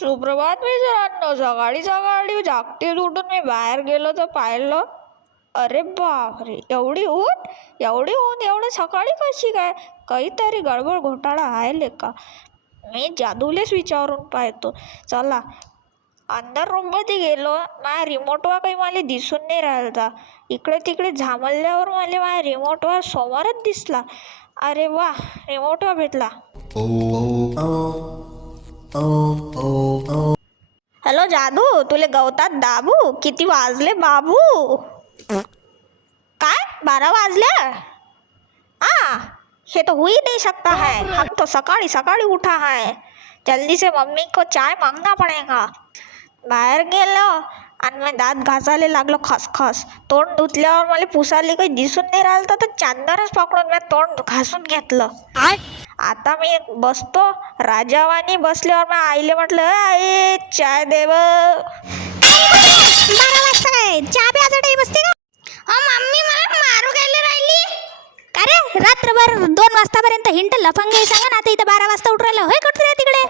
सुप्रभात मित्रांनो. सकाळी सकाळी जागतीत उठून मी बाहेर गेलो तर पाहिलं, अरे बापरे, एवढी ऊन एवढं सकाळी कशी काय? काहीतरी गडबड घोटाळा आहे का? मी जादूलेच विचारून पाहतो. चला, अंदर रूममध्ये गेलो. माझ्या रिमोटवर काही मला दिसून नाही राहिलता. इकडे तिकडे झामल्यावर मला माझ्या रिमोटवर समोरच दिसला. अरे वा, रिमोटवर भेटला. हॅलो जादू, तुले गवतात दाबू? किती वाजले बाबू? काय 12 वाजले? हाँ, ये तो हो ही नहीं सकता है. हम तो सकाळी सकाळी उठा है. जल्दी से मम्मी को चाय मांगना पड़ेगा. बाहेर गेलो आणि मग दात घासायला लागलो खसखस. तोंड धुतल्यावर मला पुसायला काही दिसून नाही राहिलं तर चांदरच पकडून मी तोंड घासून घेतलं. आता मी बसतो राजावानी. बसल्यावर मी आईले म्हटलं, आई चाय दे. 12 वाजता काय चहा प्यायचा टाइम असते का? मम्मी मला मारू घ्यायला राहिली. का रे, रात्रभर 2 वाजतापर्यंत हिंट लफंगे सांगा ना. आता इथं 12 वाजता उठ राहिलं होय. कुठे तिकडे